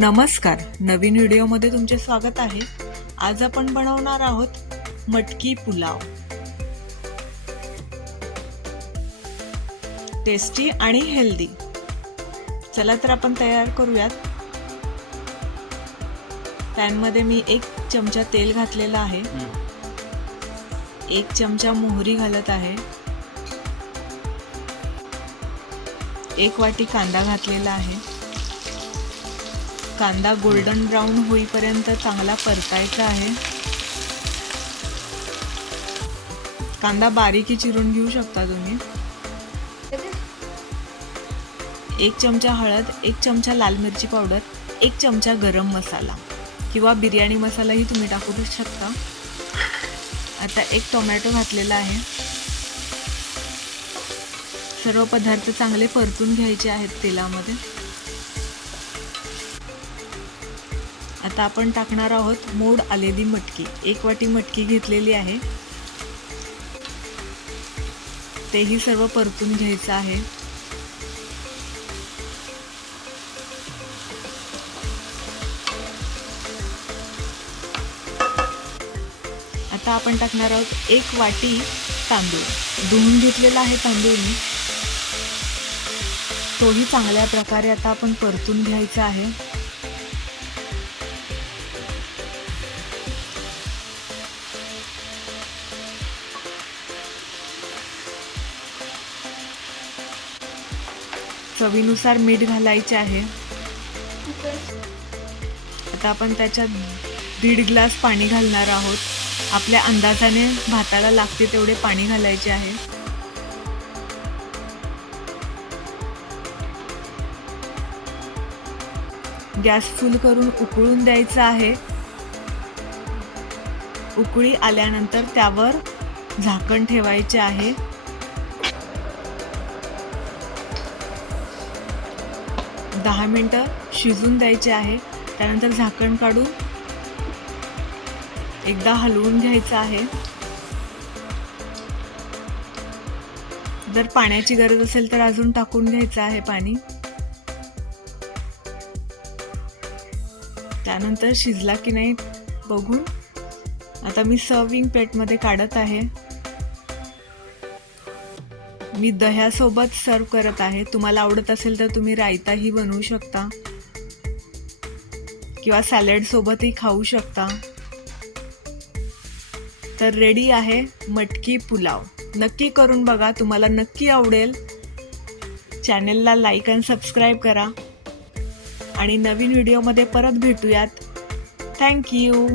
नमस्कार. नवीन व्हिडिओमध्ये तुमचे स्वागत आहे. आज आपण बनवणार आहोत मटकी पुलाव. टेस्टी आणि हेल्दी. चला तर आपण तयार करूयात. पॅनमध्ये मी एक चमचा तेल घातलेला आहे. एक चमचा मोहरी घालत आहे. एक वाटी कांदा घातलेला आहे. कांदा गोल्डन ब्राऊन होईपर्यंत चांगला परतायचा आहे. कांदा बारीकी चिरून घेऊ शकता तुम्ही. एक चमचा हळद एक चमचा लाल मिरची पावडर एक चमचा गरम मसाला किंवा बिर्याणी मसालाही तुम्ही टाकू शकता. आता एक टोमॅटो घातलेला आहे. सर्व पदार्थ चांगले परतून घ्यायचे आहेत तेलामध्ये. आता आपण टाकणार आहोत मोड आलेली मटकी. एक वाटी मटकी घेतलेली आहे. तेही सर्व परतून घ्यायचं आहे. आता आपण टाकणार आहोत एक वाटी तांदूळ. धुवून घेतलेला आहे तांदूळ मी तोही चांगल्या प्रकारे आता आपण परतून घ्यायचा आहे. चवीनुसार मीठ घालायचे आहे. आता आपण त्याच्यात दीड ग्लास पाणी घालणार आहोत. आपल्या अंदाजाने भाताला लागते तेवढे पाणी घालायचे आहे. गॅस फुल करून उकळून द्यायचं आहे. उकळी आल्यानंतर त्यावर झाकण ठेवायचे आहे. दहा मिनटं शिजून द्यायचे आहे. त्यानंतर झाकण काढून एकदा हलवून घ्यायचं आहे. जर पाण्याची गरज असेल तर अजून टाकून घ्यायचं आहे पाणी. त्यानंतर शिजला की नाही बघून. आता मी सर्विंग प्लेटमध्ये काढत आहे. मी दह्यासोबत सर्व करत आहे. तुम्हाला आवडत असेल तर तुम्ही रायताही बनवू शकता. किंवा सॅलडसोबतही खाऊ शकता. तर रेडी आहे मटकी पुलाव. नक्की करून बघा तुम्हाला नक्की आवडेल. चॅनेलला लाईक अँड सबस्क्राईब करा. आणि नवीन व्हिडिओमध्ये परत भेटूयात. थँक्यू